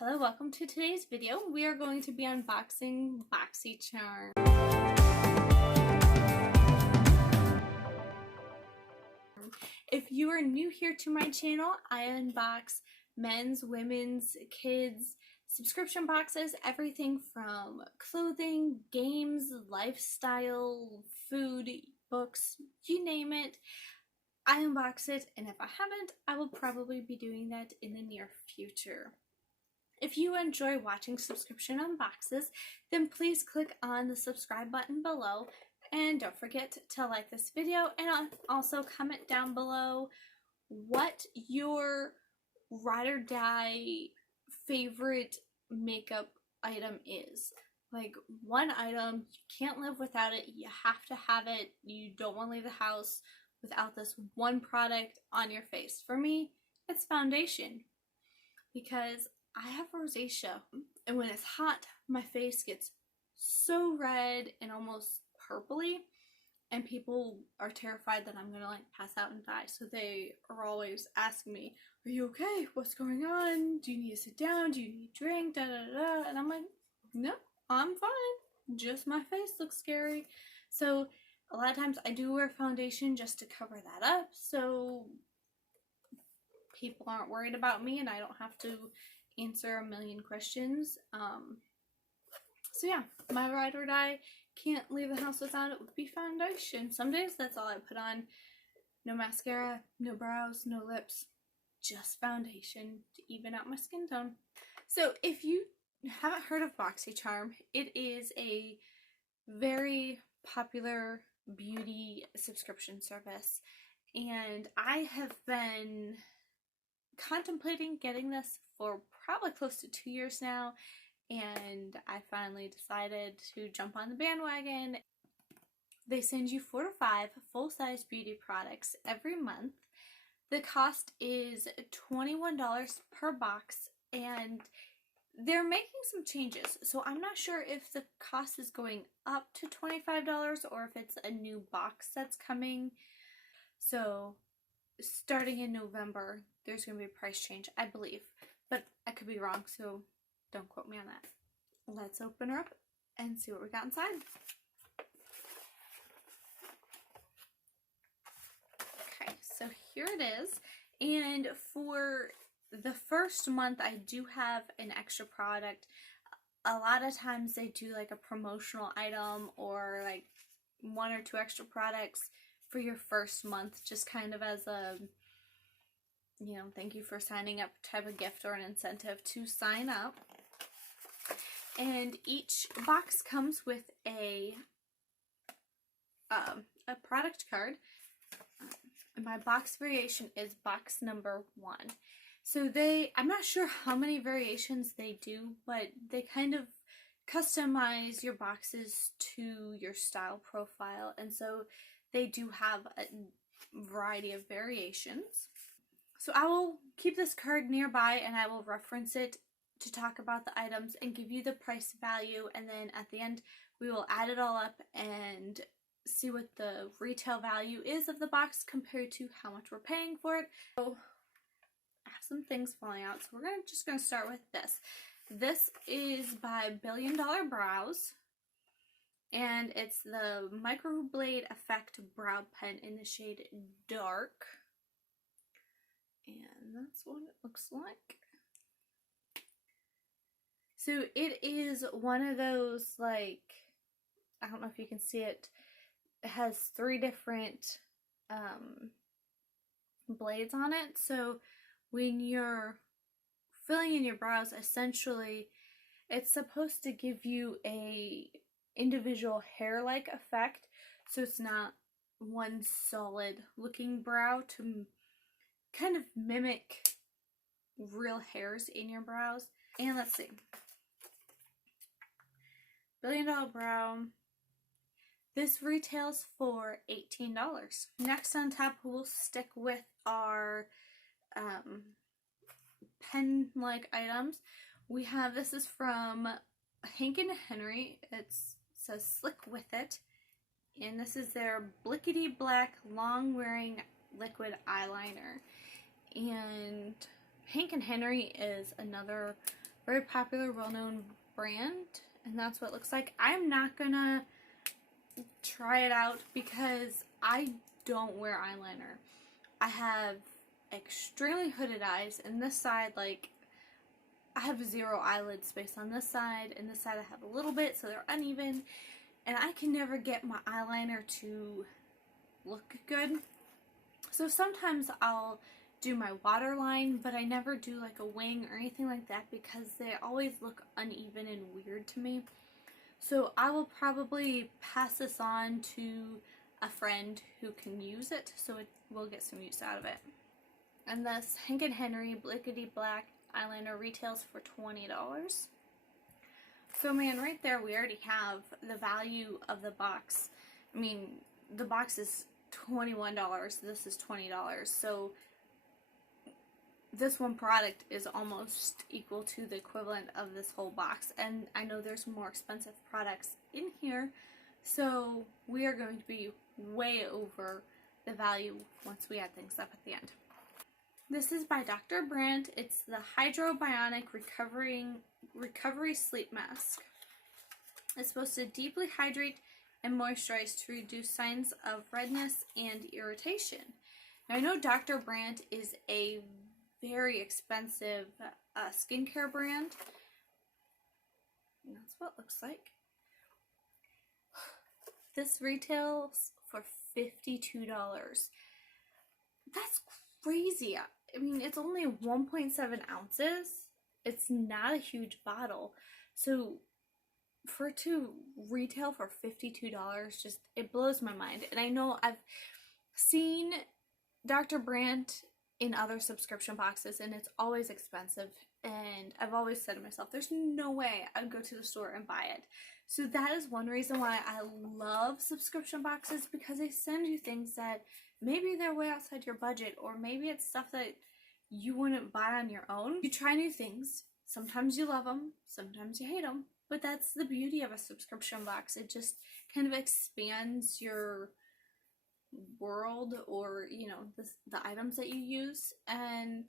Hello, welcome to today's video. We are going to be unboxing Boxycharm. If you are new here to my channel, I unbox men's, women's, kids, subscription boxes, everything from clothing, games, lifestyle, food, books, you name it. I unbox it, and if I haven't, I will probably be doing that in the near future. If you enjoy watching subscription unboxes, then please click on the subscribe button below, and don't forget to like this video, and also comment down below what your ride or die favorite makeup item is. Like one item, you can't live without it, you have to have it, you don't want to leave the house without this one product on your face. For me, it's foundation, because I have rosacea, and when it's hot, my face gets so red and almost purpley, and people are terrified that I'm gonna like pass out and die. So they are always asking me, "Are you okay? What's going on? Do you need to sit down? Do you need a drink? Da da da." And I'm like, "No, I'm fine. Just my face looks scary." So a lot of times I do wear foundation just to cover that up, so people aren't worried about me and I don't have to answer a million questions. So yeah, my ride or die, can't leave the house without it, would be foundation. Some days that's all I put on. No mascara, no brows, no lips, just foundation to even out my skin tone. So if you haven't heard of Boxycharm, it is a very popular beauty subscription service, and I have been contemplating getting this for probably close to 2 years now, and I finally decided to jump on the bandwagon. They send you 4 to 5 full-size beauty products every month. The cost is $21 per box, and they're making some changes, so I'm not sure if the cost is going up to $25 or if it's a new box that's coming. So starting in November, there's going to be a price change, I believe, but I could be wrong, so don't quote me on that. Let's open her up and see what we got inside. Okay, so here it is, and for the first month I do have an extra product. A lot of times they do like a promotional item or like 1 or 2 extra products for your first month, just kind of as a, you know, thank you for signing up type of gift or an incentive to sign up. And each box comes with a product card. And my box variation is box number 1. So I'm not sure how many variations they do, but they kind of customize your boxes to your style profile, and so they do have a variety of variations. So I will keep this card nearby and I will reference it to talk about the items and give you the price value, and then at the end we will add it all up and see what the retail value is of the box compared to how much we're paying for it. So I have some things falling out, so we're just going to start with this. This is by Billion Dollar Brows, and it's the Microblade Effect Brow Pen in the shade Dark. And that's what it looks like. So it is one of those, like, I don't know if you can see it. It has 3 different blades on it. So when you're filling in your brows, essentially it's supposed to give you a individual hair-like effect, so it's not one solid looking brow, to kind of mimic real hairs in your brows. And let's see, Billion Dollar Brow, this retails for $18. Next on top, we'll stick with our pen-like items. We have, this is from Hank & Henry. It says Slick With It, and this is their Blickety Black Long Wearing Liquid Eyeliner. And Hank & Henry is another Very popular, well-known brand, and that's what it looks like. I'm not gonna try it out because I don't wear eyeliner. I have extremely hooded eyes, and this side, like, I have 0 eyelid space on this side, and this side I have a little bit, so they're uneven, and I can never get my eyeliner to look good. So sometimes I'll do my waterline, but I never do like a wing or anything like that because they always look uneven and weird to me. So I will probably pass this on to a friend who can use it, so we'll get some use out of it. And this Hank & Henry Blickety Black eyeliner retails for $20. So man, right there we already have the value of the box. I mean, the box is $21, this is $20, so this one product is almost equal to the equivalent of this whole box, and I know there's more expensive products in here, so we are going to be way over the value once we add things up at the end. This is by Dr. Brandt. It's the Hydrobionic Recovery Sleep Mask. It's supposed to deeply hydrate and moisturize to reduce signs of redness and irritation. Now, I know Dr. Brandt is a very expensive skincare brand. And that's what it looks like. This retails for $52. That's crazy. I mean, it's only 1.7 ounces. It's not a huge bottle. So for it to retail for $52, just, it blows my mind. And I know I've seen Dr. Brandt in other subscription boxes, and it's always expensive, and I've always said to myself, there's no way I'd go to the store and buy it. So that is one reason why I love subscription boxes, because they send you things that maybe they're way outside your budget, or maybe it's stuff that you wouldn't buy on your own. You try new things. Sometimes you love them, sometimes you hate them, but that's the beauty of a subscription box. It just kind of expands your world, or you know, the items that you use. And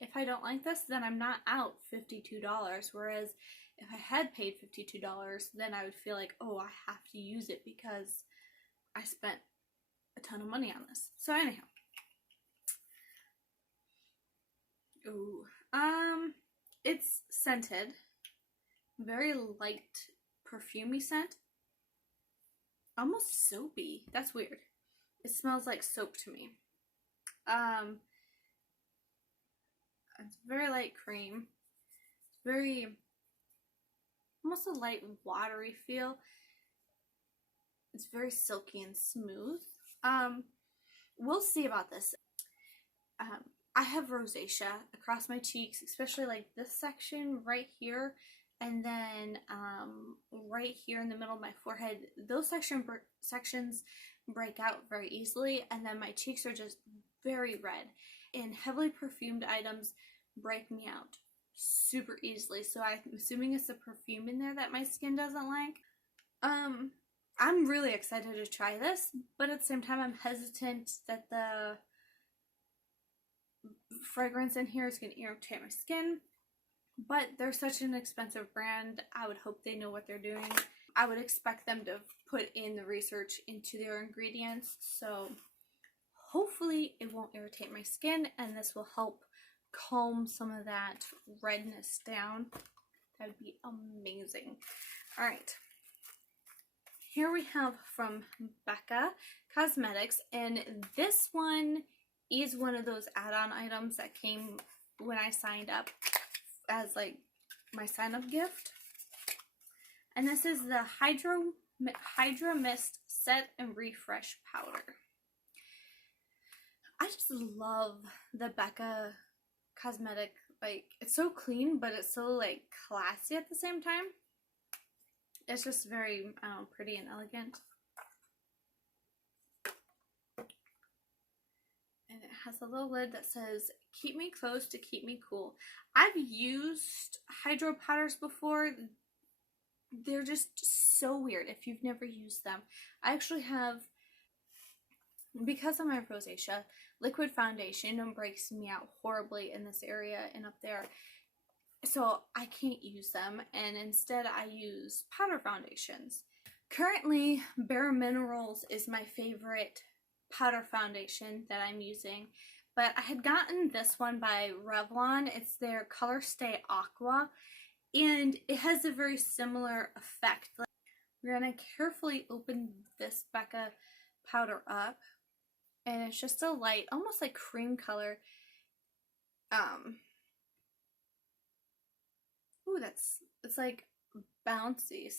if I don't like this, then I'm not out $52, whereas if I had paid $52, then I would feel like, oh, I have to use it because I spent a ton of money on this. So anyhow, ooh, it's scented, very light perfumey scent. Almost soapy. That's weird. It smells like soap to me. It's very light cream. It's very, almost a light watery feel. It's very silky and smooth. We'll see about this. I have rosacea across my cheeks, especially like this section right here. And then right here in the middle of my forehead, those sections break out very easily, and then my cheeks are just very red. And heavily perfumed items break me out super easily, so I'm assuming it's the perfume in there that my skin doesn't like. I'm really excited to try this, but at the same time I'm hesitant that the fragrance in here is going to irritate my skin. But they're such an expensive brand, I would hope they know what they're doing. I would expect them to put in the research into their ingredients, so hopefully it won't irritate my skin, and this will help calm some of that redness down. That would be amazing. Alright, here we have from Becca Cosmetics, and this one is one of those add-on items that came when I signed up as like my sign-up gift. And this is the Hydra Mist Set and Refresh Powder. I just love the Becca Cosmetic, like, it's so clean, but it's so like classy at the same time. It's just very pretty and elegant. And it has a little lid that says, keep me close to keep me cool. I've used hydro powders before. They're just so weird if you've never used them. I actually have, because of my rosacea, liquid foundation breaks me out horribly in this area and up there. so I can't use them, and instead I use powder foundations. Currently, Bare Minerals is my favorite powder foundation that I'm using, but I had gotten this one by Revlon. It's their Color Stay Aqua, and it has a very similar effect. We're going to carefully open this Becca powder up, and it's just a light, almost like cream color. Ooh, it's like bouncy.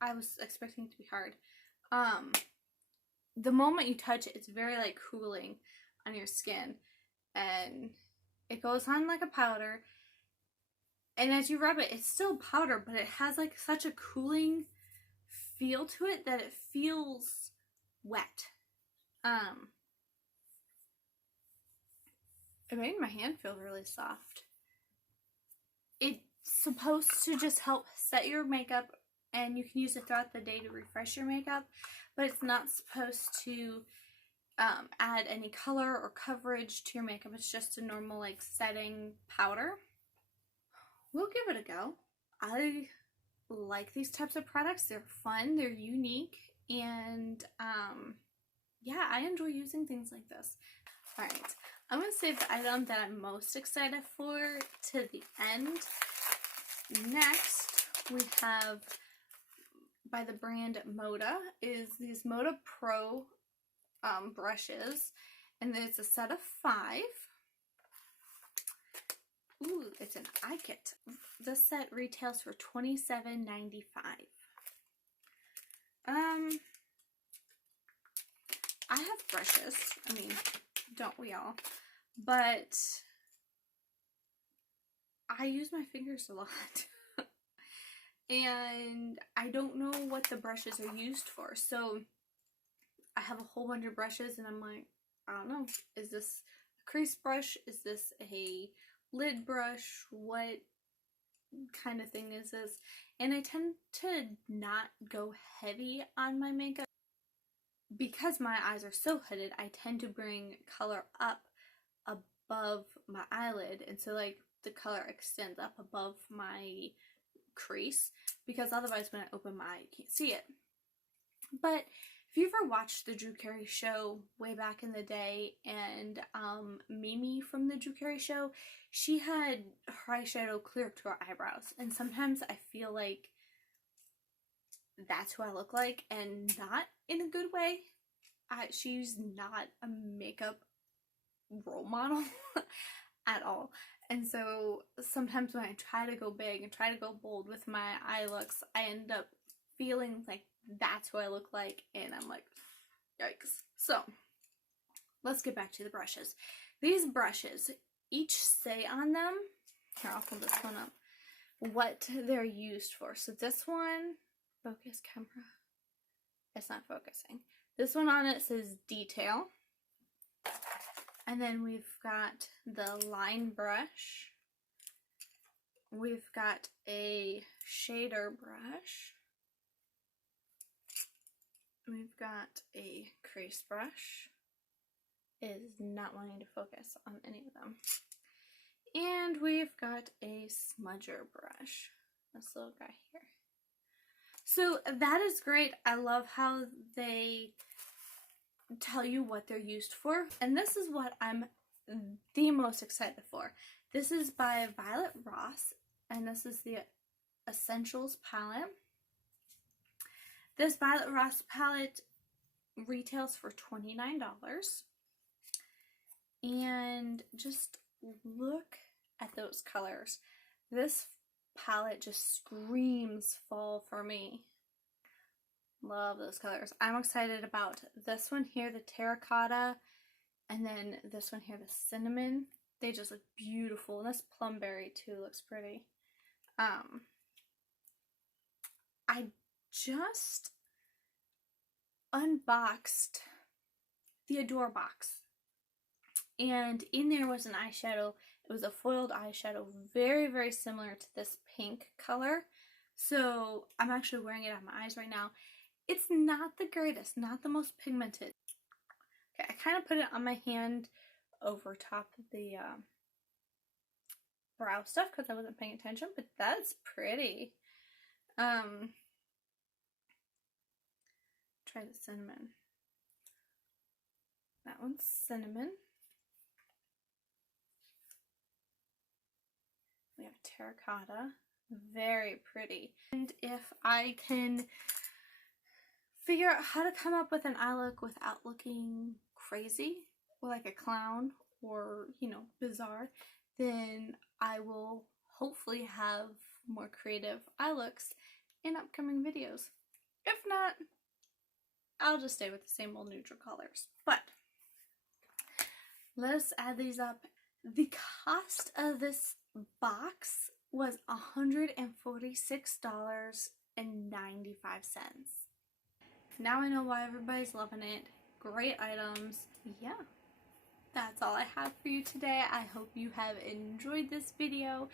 I was expecting it to be hard. The moment you touch it, it's very like cooling on your skin, and it goes on like a powder, and as you rub it, it's still powder, but it has like such a cooling feel to it that it feels wet. It made my hand feel really soft. It's supposed to just help set your makeup, and you can use it throughout the day to refresh your makeup, but it's not supposed to add any color or coverage to your makeup. It's just a normal like setting powder. We'll give it a go. I like these types of products. They're fun, they're unique, and yeah, I enjoy using things like this. Alright, I'm going to save the item that I'm most excited for to the end. Next, we have, by the brand Moda, is these Moda Pro brushes, and it's a set of 5. Ooh, it's an eye kit. This set retails for $27.95. I have brushes. I mean, don't we all? But I use my fingers a lot. And I don't know what the brushes are used for. So I have a whole bunch of brushes, and I'm like, I don't know. Is this a crease brush? Is this a lid brush? What kind of thing is this? And I tend to not go heavy on my makeup. Because my eyes are so hooded, I tend to bring color up above my eyelid, and so like the color extends up above my crease, because otherwise when I open my eye, you can't see it. But if you ever watched the Drew Carey Show way back in the day, and Mimi from the Drew Carey Show, she had her eyeshadow clear up to her eyebrows, and sometimes I feel like that's who I look like, and not in a good way. She's not a makeup role model at all. And so sometimes when I try to go big and try to go bold with my eye looks, I end up feeling like that's who I look like, and I'm like, yikes. So let's get back to the brushes. These brushes each say on them, here, I'll pull this one up, what they're used for. So this one, focus camera, it's not focusing. This one on it says detail. And then we've got the line brush. We've got a shader brush. We've got a crease brush. It is not wanting to focus on any of them. And we've got a smudger brush. This little guy here. So that is great. I love how they tell you what they're used for. And this is what I'm the most excited for. This is by Violet Ross, and this is the Essentials palette. This Violet Ross palette retails for $29. And just look at those colors. This palette just screams fall for me. Love those colors. I'm excited about this one here, the terracotta, and then this one here, the cinnamon. They just look beautiful. And this plumberry too looks pretty. I just unboxed the Adore box, and in there was an eyeshadow. It was a foiled eyeshadow, very, very similar to this pink color. So I'm actually wearing it on my eyes right now. It's not the greatest, not the most pigmented. Okay, I kind of put it on my hand over top of the brow stuff because I wasn't paying attention, but that's pretty. Try the cinnamon. That one's cinnamon. We have terracotta. Very pretty. And if I can figure out how to come up with an eye look without looking crazy or like a clown or, you know, bizarre, then I will hopefully have more creative eye looks in upcoming videos. If not, I'll just stay with the same old neutral colors. But let's add these up. The cost of this box was $146.95. Now I know why everybody's loving it. Great items. Yeah, that's all I have for you today. I hope you have enjoyed this video,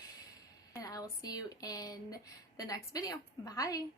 and I will see you in the next video. Bye!